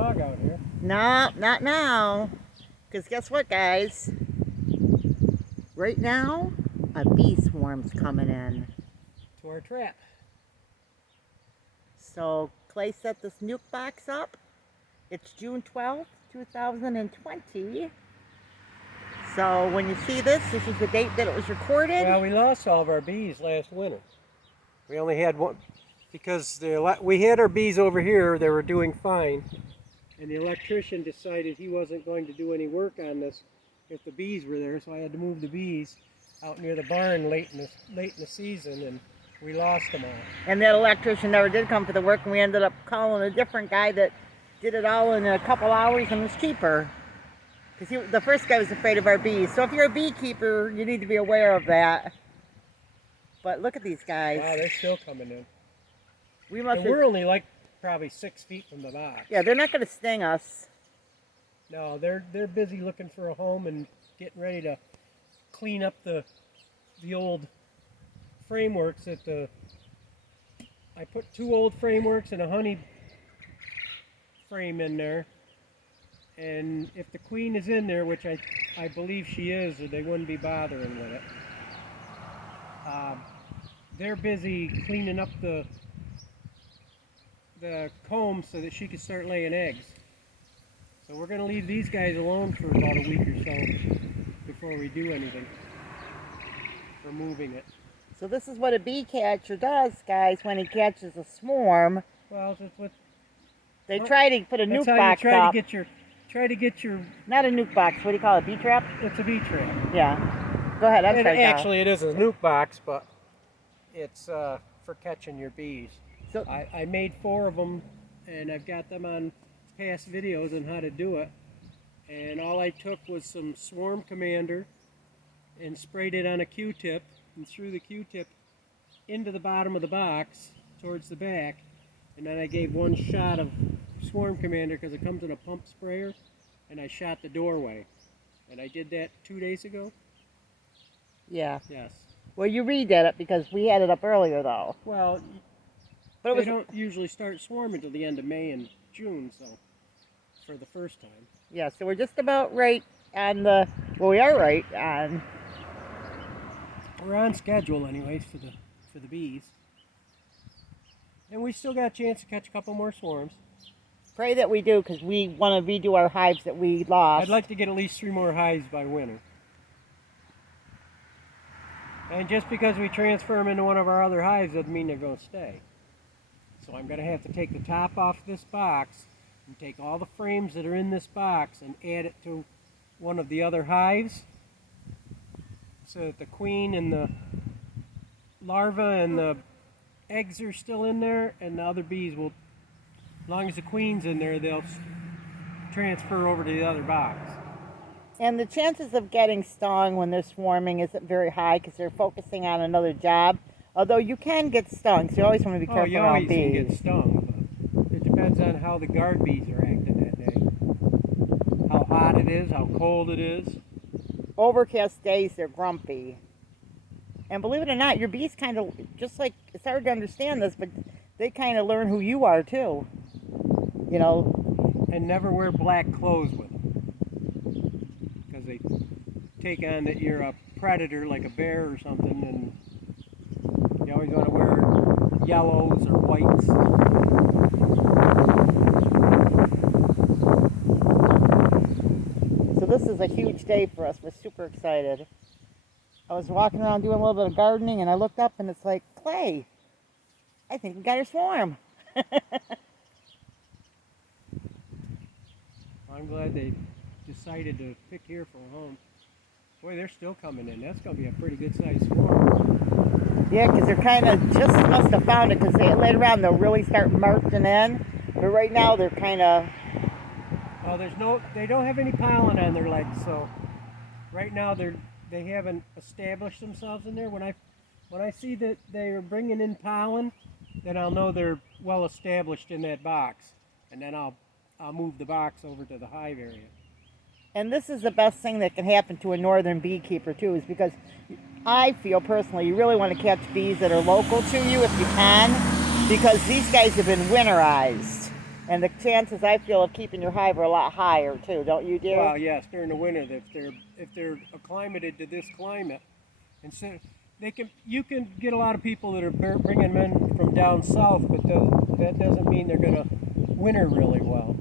dog out here. No, not now. Because guess what, guys? Right now, a bee swarm's coming in. To our trap. So Clay set this nuke box up. It's June 12th, 2020. So when you see this is the date that it was recorded. Well, we lost all of our bees last winter. We only had one, because we had our bees over here, they were doing fine. And the electrician decided he wasn't going to do any work on this if the bees were there, so I had to move the bees out near the barn late in the season, and we lost them all. And that electrician never did come for the work, and we ended up calling a different guy that did it all in a couple hours and was cheaper. Because the first guy was afraid of our bees. So if you're a beekeeper, you need to be aware of that. But look at these guys. Wow, they're still coming in. And we're only like probably 6 feet from the box. Yeah, they're not going to sting us. No, they're busy looking for a home and getting ready to clean up the old frameworks that I put 2 old frameworks and a honey frame in there. And if the queen is in there, which I believe she is, or they wouldn't be bothering with it, they're busy cleaning up the comb so that she can start laying eggs. So we're going to leave these guys alone for about a week or so before we do anything for moving it. So this is what a bee catcher does, guys, when he catches a swarm. Well, that's what they try to put a nuke box up. Try to get your not a nuke box. What do you call it? Bee trap? It's a bee trap. Yeah. Go ahead. I'm sorry. Actually, it is a nuke box, but it's for catching your bees. So I made 4 of them, and I've got them on past videos on how to do it. And all I took was some Swarm Commander and sprayed it on a Q-tip and threw the Q-tip into the bottom of the box towards the back. And then I gave 1 shot of Swarm Commander because it comes in a pump sprayer, and I shot the doorway. And I did that 2 days ago. Yeah. Yes. Well, you redid it because we had it up earlier, though. Well, but they don't usually start swarming until the end of May and June, so for the first time. Yeah, so we're just about right on the, well, we are right on. We're on schedule anyways for the bees. And we still got a chance to catch a couple more swarms. Pray that we do, because we want to redo our hives that we lost. I'd like to get at least 3 more hives by winter. And just because we transfer them into one of our other hives doesn't mean they're going to stay. So I'm going to have to take the top off this box and take all the frames that are in this box and add it to one of the other hives so that the queen and the larva and the eggs are still in there, and the other bees will, as long as the queen's in there, they'll transfer over to the other box. And the chances of getting stung when they're swarming isn't very high because they're focusing on another job. Although you can get stung, so you always want to be careful around bees. You always can get stung. But it depends on how the guard bees are acting that day. How hot it is, how cold it is. Overcast days, they're grumpy. And believe it or not, your bees kind of, just like, it's hard to understand this, but they kind of learn who you are too. You know. And never wear black clothes with them. Because they take on that you're a predator like a bear or something, and you always want to wear yellows or whites. So this is a huge day for us. We're super excited. I was walking around doing a little bit of gardening, and I looked up, and it's like, Clay, I think we got our swarm. I'm glad they decided to pick here for a home. Boy, they're still coming in. That's going to be a pretty good sized swarm. Yeah, because they're kind of just must have found it, because later on they'll really start marching in. But right now they're kind of... Well, they don't have any pollen on their legs, so right now they haven't established themselves in there. When I see that they're bringing in pollen, then I'll know they're well established in that box, and then I'll move the box over to the hive area. And this is the best thing that can happen to a northern beekeeper too, is because I feel personally you really want to catch bees that are local to you if you can, because these guys have been winterized. And the chances I feel of keeping your hive are a lot higher too, don't you, dear? Well, yes, during the winter, if they're acclimated to this climate, and so you can get a lot of people that are bringing them in from down south, but that doesn't mean they're going to winter really well.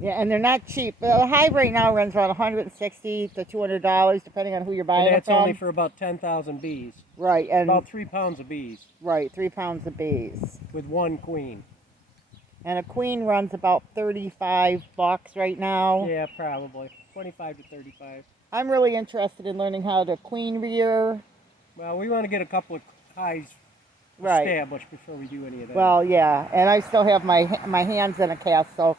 Yeah, and they're not cheap. The hive right now runs around $160 to $200, depending on who you're buying And it that's from. only for about 10,000 bees. Right, and About 3 pounds of bees. Right, 3 pounds of bees. With one queen. And a queen runs about $35 right now. Yeah, probably 25 to 35. I'm really interested in learning how to queen rear. Well, we want to get a couple of hives Right. established before we do any of that. Well, yeah, and I still have my hands in a cast, so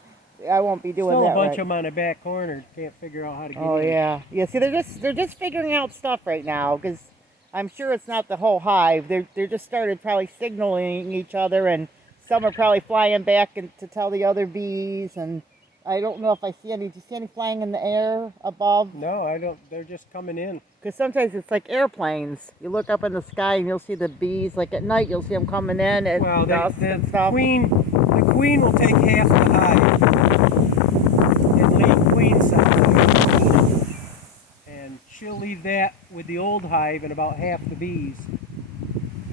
I won't be doing Still that. a bunch right. of them on the back corner. Can't figure out how to get Oh in. yeah, yeah. See, they're just figuring out stuff right now because I'm sure it's not the whole hive. They're just started probably signaling each other, and some are probably flying back to tell the other bees. And I don't know if I see any. Do you see any flying in the air above? No, I don't. They're just coming in. Because sometimes it's like airplanes. You look up in the sky and you'll see the bees. Like at night, you'll see them coming in at Well, dusk and stuff. the queen will take half the hive and lay queen size, and she'll leave that with the old hive and about half the bees,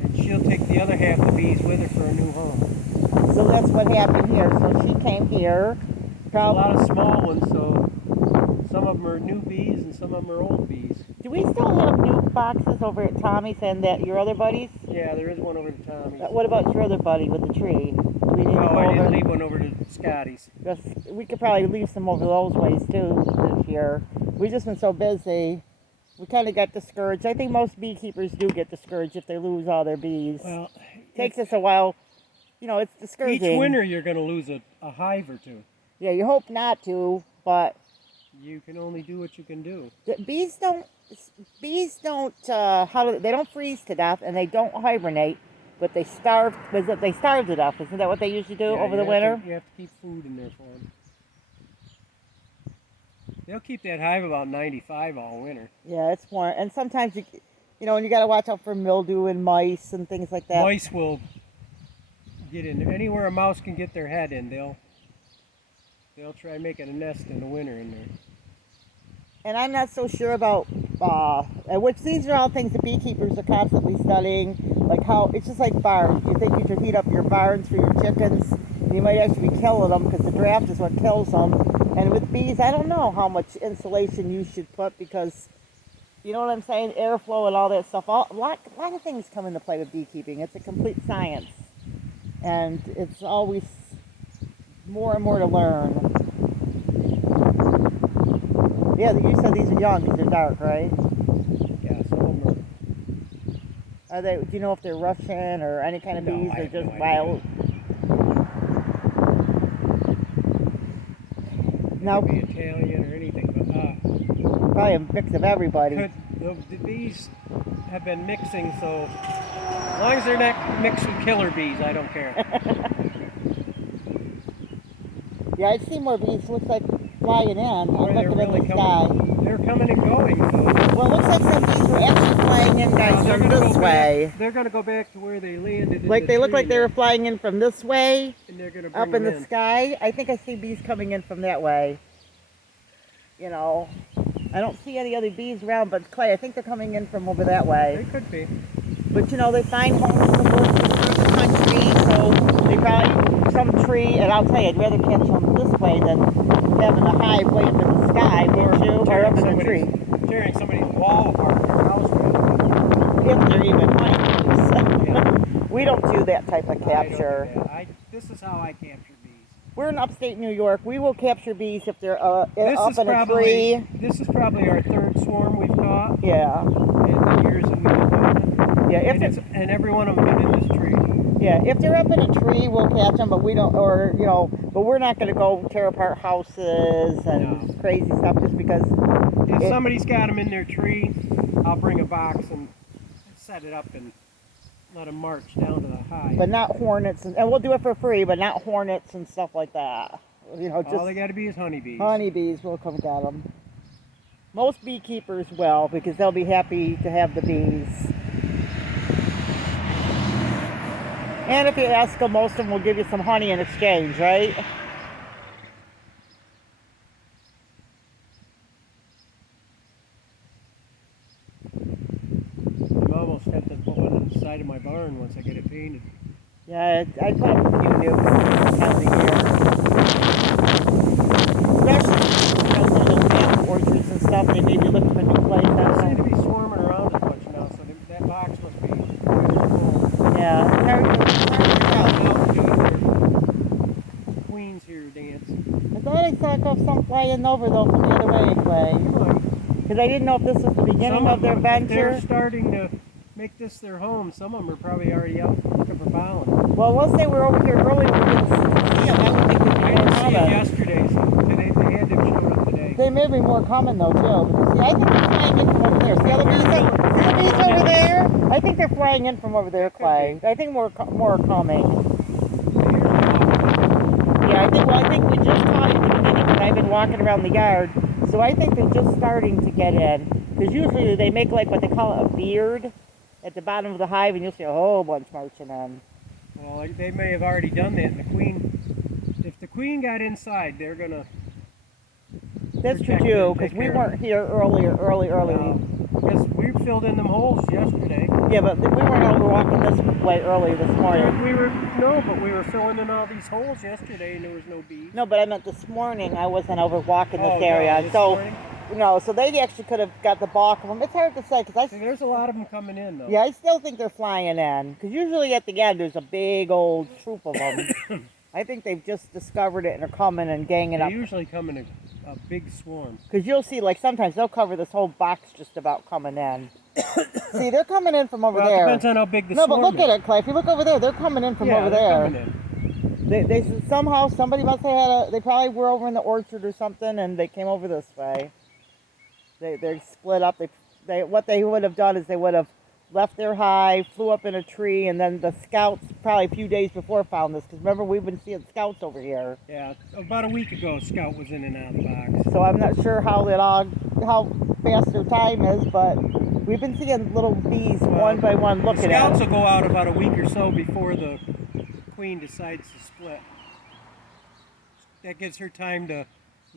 and she'll take the other half the bees with her for a new home. So that's what happened here. So she came here. A lot of small ones, so some of them are new bees and some of them are old bees. Do we still have new boxes over at Tommy's and that your other buddies? Yeah, there is one over to Tommy's. What about your other buddy with the tree? Do we need to No, go I over? didn't leave one over to Scotty's. We could probably leave some over those ways too this year. We've just been so busy. We kind of got discouraged. I think most beekeepers do get discouraged if they lose all their bees. Well, Takes us a while. You know, it's discouraging. each winter you're going to lose a hive or two. Yeah, you hope not to, but You can only do what you can do. bees don't they don't freeze to death and they don't hibernate, but they starve. They starve to death. Isn't that what they usually do Yeah, over the you have winter? you have to keep food in there for them. They'll keep that hive about 95 all winter. Yeah, it's more. And sometimes you know, and you got to watch out for mildew and mice and things like that. Mice will get in there. Anywhere a mouse can get their head in, they'll try making a nest in the winter in there. And I'm not so sure about which these are all things that beekeepers are constantly studying, like how it's just like barns. You think you should heat up your barns for your chickens? You might actually be killing them because the draft is what kills them. And with bees, I don't know how much insulation you should put because, you know what I'm saying, airflow and all that stuff. A lot of things come into play with beekeeping. It's a complete science, and it's always more and more to learn. Yeah, you said these are young because they're dark, right? Yeah, some of them Are they? Do you know if they're Russian or any kind of No, bees I or have just no idea. wild? Now, could be Italian or anything, but probably a mix of everybody. the bees have been mixing, so as long as they're not mixed with killer bees, I don't care. Yeah, I'd see more bees. Looks like flying in. I'm Boy, they're looking really at the sky. They're coming and going, so Well, it looks like some bees were actually flying in, guys, they're from gonna this go way. back. They're gonna go back to where they landed. Like they look like they there, were flying in from this way, and they're gonna bring up in them the sky. I think I see bees coming in from that way. You know, I don't see any other bees around, but Clay, I think they're coming in from over that way. They could be. But you know, they find homes in the woods through the country, so they probably some tree. And I'll tell you, I'd rather catch them this way than having a hive way up in the sky, wouldn't you? Or up in a tree. Tearing somebody's wall apart in their house. Really. If they're even honeybees. Yeah. We don't do that type of I don't do capture. that. This is how I capture bees. We're in upstate New York. We will capture bees if they're up in a tree. This is probably our third swarm we've caught Yeah. in the years that we've been doing it. Yeah. And every one of them been in this tree. Yeah, if they're up in a tree, we'll catch them, but we don't, or, you know, but we're not going to go tear apart houses and No. crazy stuff just because. If somebody's got them in their tree, I'll bring a box and set it up and let them march down to the hive. But not hornets, and we'll do it for free, but not hornets and stuff like that. You know, All they just got to be is honeybees. honeybees will come get them. Most beekeepers will, because they'll be happy to have the bees. And if you ask them, most of them will give you some honey in exchange, right? inside of my barn once I get it painted. Yeah, I put up a few nukes this time of the year. Especially, some of those apple orchards and stuff, they may be looking for new place. I They don't seem know. to be swarming around as much now, so that box must be full. Yeah, it's hard to tell. Out doing their Queens here dance. I thought I saw some flying over though from the other way, Clay. Because I didn't know if this was the beginning Some of their them, if they're venture. starting to make this their home. Some of them are probably already out looking for pollen. Well, once they were over here earlier, we didn't see them. I would think I they'd be more didn't see it common. yesterday, so today they had to have showed up today. They may be more common though too. Because see, I think they're flying in from over there. See the bees? See the bees over there? I think they're flying in from over there, Clay. I think more coming. Yeah, I think we just caught it at the beginning because I've been walking around the yard. So I think they're just starting to get in. Because usually they make like what they call a beard at the bottom of the hive, and you'll see a whole bunch marching in. Well, they may have already done that, and the queen, if the queen got inside, they're gonna. That's true protect too, her, because take we care of weren't here early. Because we filled in them holes yesterday. Yeah, but we weren't over walking this way early this morning. We were filling in all these holes yesterday, and there was no bees. No, but I meant this morning. I wasn't over walking this Oh, area, no, this so morning? no. So they actually could have got the bulk of them. It's hard to say because See, there's a lot of them coming in though. yeah, I still think they're flying in because usually at the end there's a big old troop of them. I think they've just discovered it and are coming and ganging They up. usually come in a big swarm. Because you'll see, like sometimes they'll cover this whole box just about coming in. See, they're coming in from over Well, there. it depends on how big the No, swarm but look is. at it, Clay. If you look over there, they're coming in from Yeah, over they're there. coming in. They somehow somebody must have had they probably were over in the orchard or something and they came over this way. They're split up. What they would have done is they would have left their hive, flew up in a tree, and then the scouts probably a few days before found this because remember we've been seeing scouts over here. Yeah, about a week ago, a scout was in and out of the box. So I'm not sure how fast their time is, but we've been seeing little bees one by one looking The at scouts them. will go out about a week or so before the queen decides to split. That gives her time to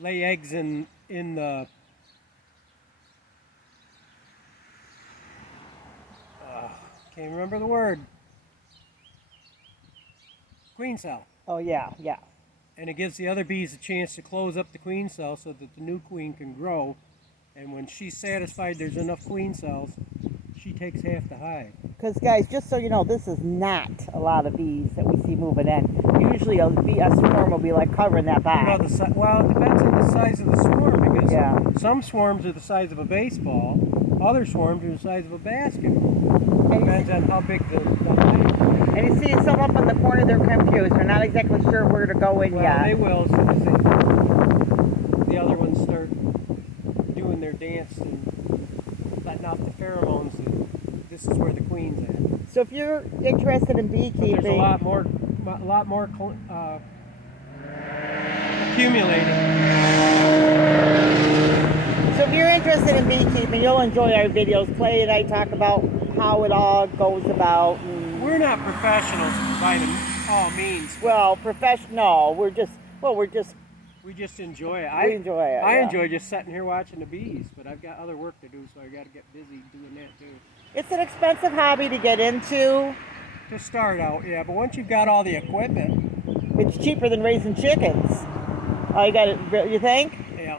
lay eggs in the can't remember the word. Queen cell. Oh yeah. And it gives the other bees a chance to close up the queen cell so that the new queen can grow. And when she's satisfied there's enough queen cells, she takes half the hive. Because guys, just so you know, this is not a lot of bees that we see moving in. Usually a swarm will be like covering that box. Well, it depends on the size of the swarm because Yeah. some swarms are the size of a baseball, other swarms are the size of a basketball. Depends on how big the hive is. And you see some up in the corner, they're confused. They're not exactly sure where to go in Well, yet. they will as soon as the other ones start doing their dance and letting out the pheromones. This is where the queen's at. So if you're interested in beekeeping, There's a lot more accumulating. So if you're interested in beekeeping, you'll enjoy our videos. Clay and I talk about how it all goes about. We're not professionals by all means. Well, professional. We just We just enjoy it. We enjoy it, I yeah. enjoy just sitting here watching the bees, but I've got other work to do, so I got to get busy doing that too. it's an expensive hobby to get into. To start out, yeah, but once you've got all the equipment, It's cheaper than raising chickens. Oh, you think? yeah.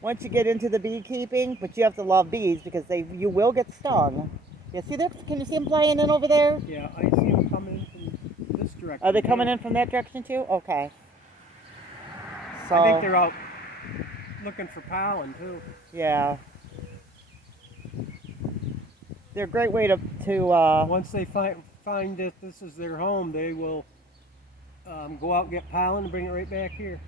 Once you get into the beekeeping, but you have to love bees because you will get stung. Yeah, see there? Can you see them flying in over there? Yeah, I see them coming in from this direction. Are they coming in from that direction too? Okay. So, I think they're out looking for pollen too. yeah. They're a great way to Once they find that this is their home, they will go out and get pollen and bring it right back here.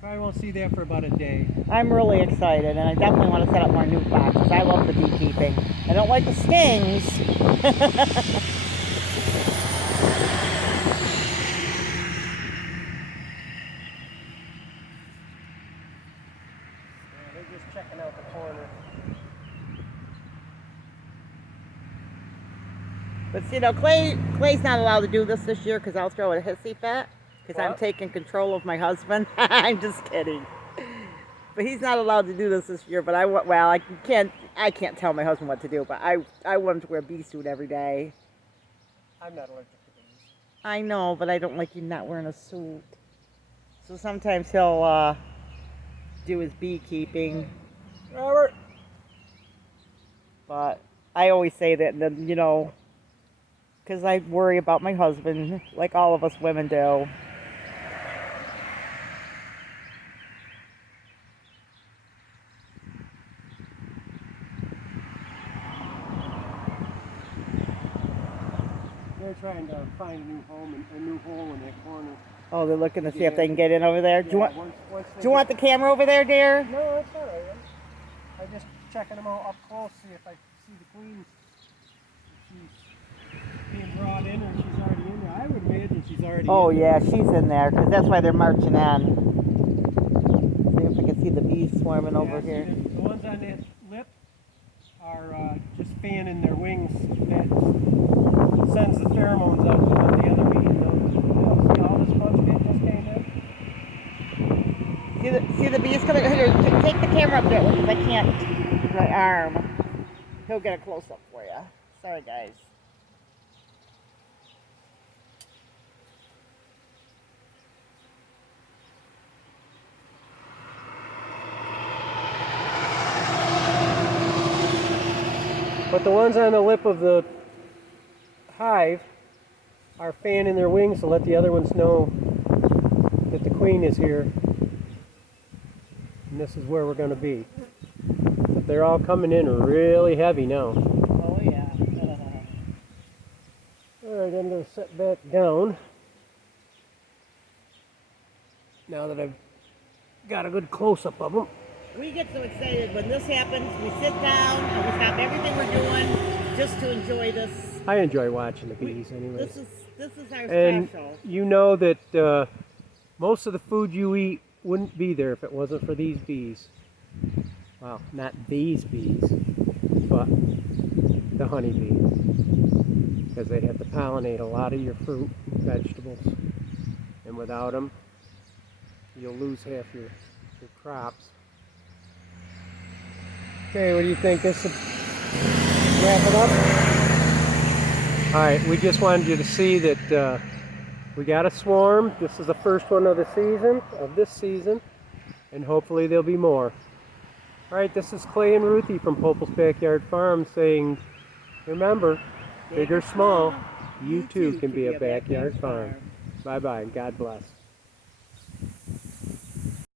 Probably won't see that for about a day. I'm really excited, and I definitely want to set up more nuke boxes. I love the beekeeping. I don't like the stings. Yeah, they're just checking out the corner. But see, Clay's not allowed to do this year because I'll throw a hissy fit because I'm What? taking control of my husband. I'm just kidding. But he's not allowed to do this year. But I can't. I can't tell my husband what to do, but I want him to wear a bee suit every day. I'm not allergic to bees. I know, but I don't like you not wearing a suit. So sometimes he'll do his beekeeping. Robert! But I always say that, and then, you know, because I worry about my husband, like all of us women do. They're trying to find a new home and a new hole in that corner. Oh, they're looking to see if they can get in over there. Do you want? Once Do you want the camera over there, dear? No, that's all right. I'm just checking them out up close, see if I see the queen. If she's being brought in or she's already in there. I would imagine she's already Oh in yeah, there. she's in there because that's why they're marching in. See if we can see the bees swarming over See, here. the ones on that lip are just fanning their wings. That sends the pheromones out to let the other bees know. See all this bunch that just came in? See the bees coming? Here, take the camera up there because I can't use my arm. He'll get a close up for you. Sorry, guys. But the ones on the lip of the hive are fanning their wings to let the other ones know that the queen is here. And this is where we're going to be. But they're all coming in really heavy now. Oh yeah. Alright, I'm going to set back down. Now that I've got a good close-up of them. We get so excited when this happens. We sit down and we stop everything we're doing just to enjoy this. I enjoy watching the bees anyways. This is our And special. you know that most of the food you eat wouldn't be there if it wasn't for these bees. Well, not these bees, but the honeybees. Because they have to pollinate a lot of your fruit, vegetables. And without them, you'll lose half your crops. Okay, what do you think? This will wrap it up? Alright, we just wanted you to see that we got a swarm. This is the first one of the season, this season. And hopefully there'll be more. Alright, this is Clay and Ruthie from Popel's Backyard Farm saying, remember, big or small, you too can be a backyard farm. Bye-bye, and God bless.